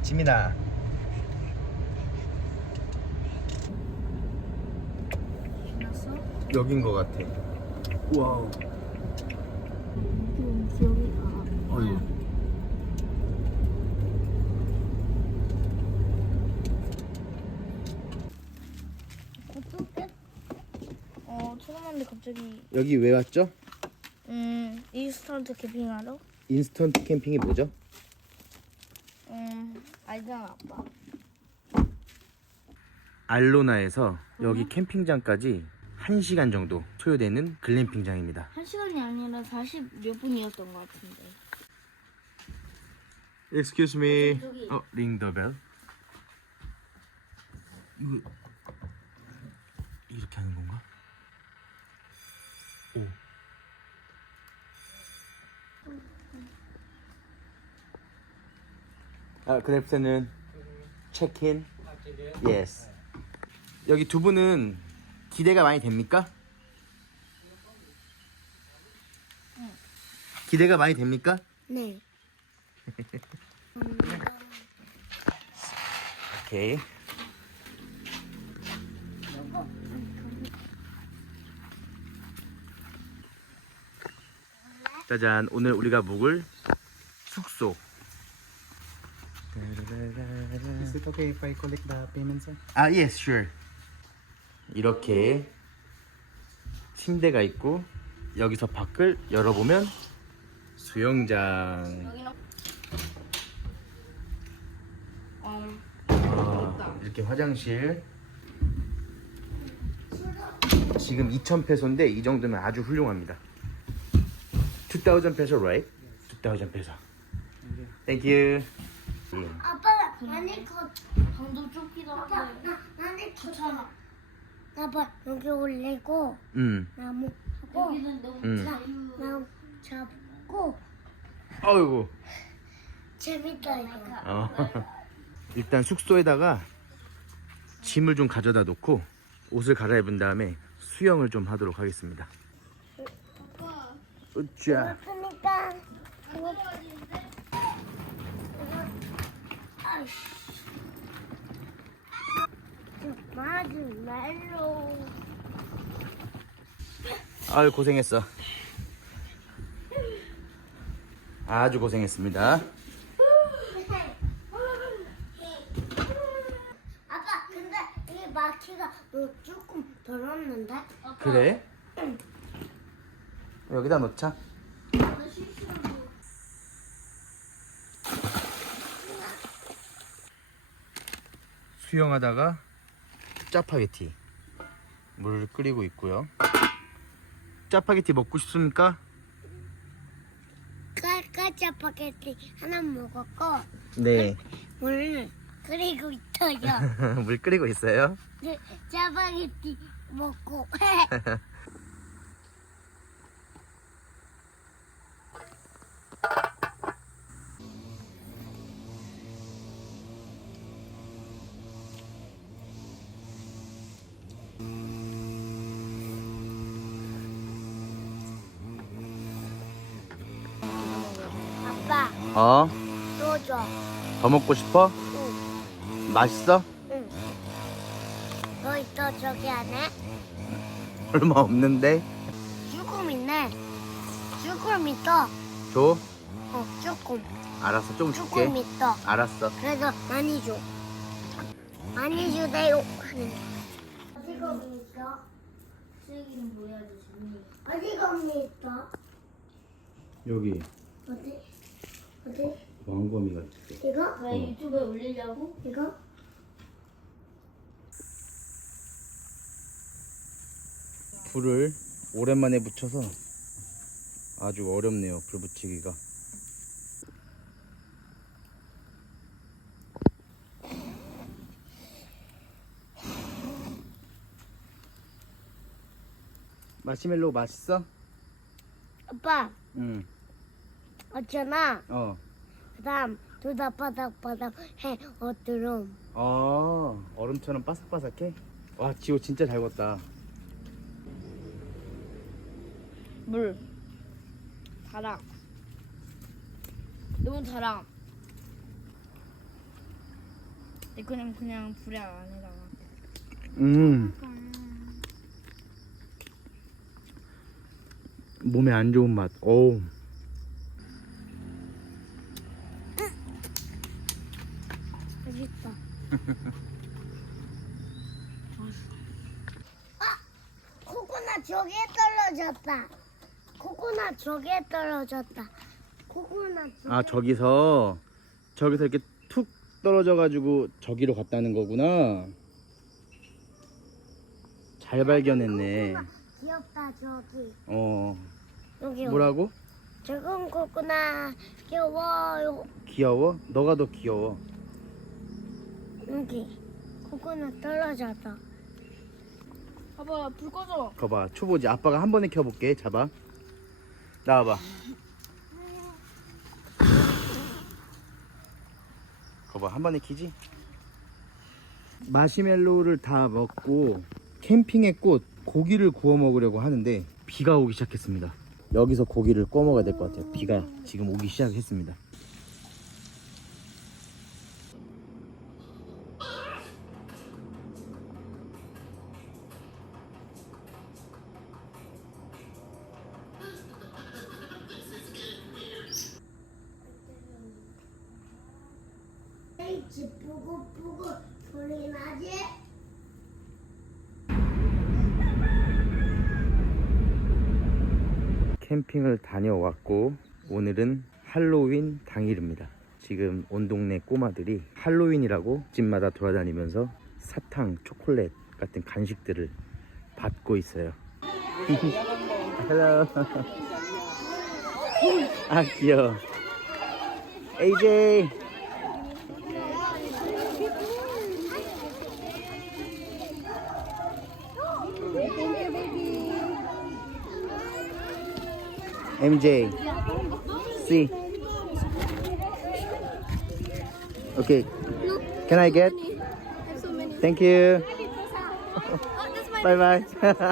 지민아. 신났어? 여긴 거 같아. 와우. 기억이 어휴. 어떻게? 처음인데 갑자기 여기 왜 왔죠? 인스턴트 캠핑하러? 인스턴트 캠핑이 뭐죠? 알잖아 아빠. 알로나에서 여기 캠핑장까지 1시간 정도 소요되는 글램핑장입니다. 1시간이 아니라 40 몇 분이었던 것 같은데. Excuse me. 저기. ring the bell. 이거 이렇게 하는 건가? 오. 그랩스는 체크인. Yes. 여기 두 분은 기대가 많이 됩니까? 기대가 많이 됩니까? 네. 오케이. 짜잔, 오늘 우리가 묵을 숙소. Is it okay if I collect the payment, sir? Yes, sure. 이렇게 침대가 있고 여기서 밖을 열어보면 수영장. 여기는 이렇게 화장실. 지금 2,000페소인데 이 정도면 아주 훌륭합니다. 2,000 peso, right? 2,000 peso. Thank you. 아빠 나니 거 방도 좁기도 아빠 한데 나니 거 괜찮아. 아빠 여기 올리고 나무 하고 여기는 너무 나무 잡고 어이구. 재밌다 이거. 일단 숙소에다가 짐을 좀 가져다 놓고 옷을 갈아입은 다음에 수영을 좀 하도록 하겠습니다. 으쌰. 그러니까 마지멜로 아유, 고생했어. 아주 고생했습니다. 아빠 근데 이 마키가 뭐 조금 덜었는데? 그래? 여기다 놓자. 수영하다가 짜파게티 물 끓이고 있고요. 짜파게티 먹고 싶습니까? 짜파게티 하나 먹었고 네. 물 끓이고 있어요. 물 끓이고 있어요. 네, 짜파게티 먹고 아빠 또 줘. 더 먹고 싶어? 응. 맛있어? 응. 너 있어 저기 안에? 얼마 없는데. 조금 있네. 조금 있어. 줘? 조금. 알았어, 조금 줄게. 조금 있어. 알았어. 그래서 많이 줘. 많이 주세요. 어디 거미 있어? 쓰레기는 뭐 해야 되지? 어디 거미 있어? 여기 어디? 어디? 왕거미가 있어. 이거? 왜 유튜브에 올리려고? 이거? 불을 오랜만에 붙여서 아주 어렵네요, 불 붙이기가. 마시멜로우 맛있어? 아빠, 응. 어쩌나? 어. 그다음 둘다 바닥바닥 해. 어드름. 얼음처럼 바삭바삭해? 와, 지호 진짜 잘 걷다. 물 달아. 너무 달아. 이거는 그냥 불에 안에다가. 몸에 안 좋은 맛. 오. 맛있다. 코코넛 저기에 떨어졌다. 코코넛 저기에 떨어졌다. 코코넛 아, 저기서 이렇게 툭 떨어져 가지고 저기로 갔다는 거구나. 잘 발견했네. 귀엽다 저기. 여기 뭐라고? 작은 코코넛 귀여워요. 귀여워? 너가 더 귀여워. 여기 코코넛 떨어졌다. 봐봐, 불 꺼져. 거봐, 초보지. 아빠가 한 번에 켜볼게. 잡아. 나와봐. 거봐, 한 번에 키지? 마시멜로우를 다 먹고 캠핑의 꽃 고기를 구워 먹으려고 하는데 비가 오기 시작했습니다. 여기서 고기를 구워 먹어야 될 것 같아요. 비가 지금 오기 시작했습니다. 집 뿌고뿌고 소리 나지? 캠핑을 다녀왔고 오늘은 할로윈 당일입니다. 지금 온 동네 꼬마들이 할로윈이라고 집마다 돌아다니면서 사탕, 초콜릿 같은 간식들을 받고 있어요. 헬로. 아, 귀여워. AJ. MJ. C. Okay. Can I get? Thank you. Bye bye.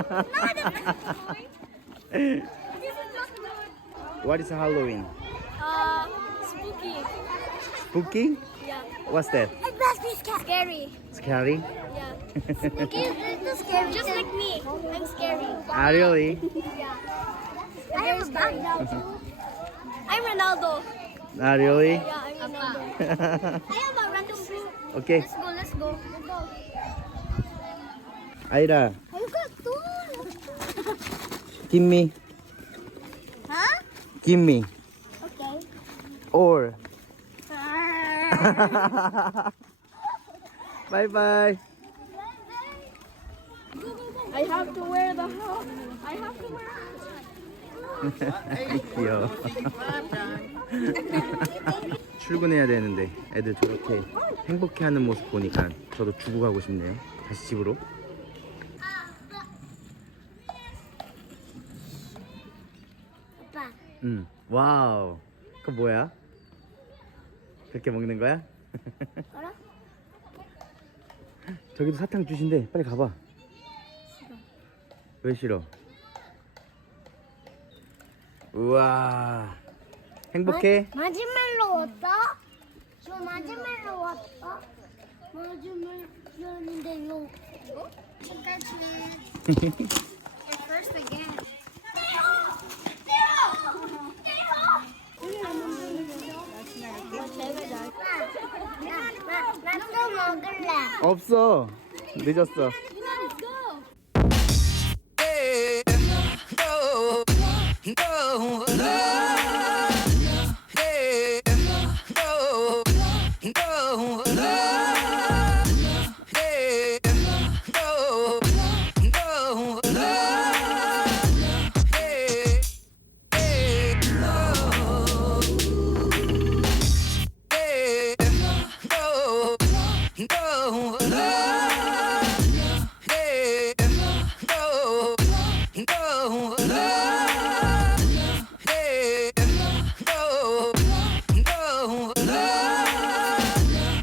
What is Halloween? Spooky. Spooky? Yeah. What's that? It must be scary. Scary? Yeah. Spooky is scary. Just like me. I'm scary. Ah, really? I have a bag. I'm Ronaldo. Ah, really? Yeah, I'm Ronaldo. I have a random fruit. Okay. Let's go, let's go. Let's go. Aira, I got two. give me. Huh? Give me. Okay. Or. Bye bye. I have to wear the hat. I have to wear 귀여워. 출근해야 되는데 애들 저렇게 행복해하는 모습 보니까 저도 주고 가고 싶네요. 다시 집으로. 아빠. 와우. 그거 뭐야? 그렇게 먹는 거야? 알아? 저기도 사탕 주신대. 빨리 가봐. 왜 싫어? 우와. 행복해? 마지막으로 왔다? 저 마지막으로 왔다? 마지막이었는데요. 이거? first again. 나도 먹을래. 없어. 늦었어. No.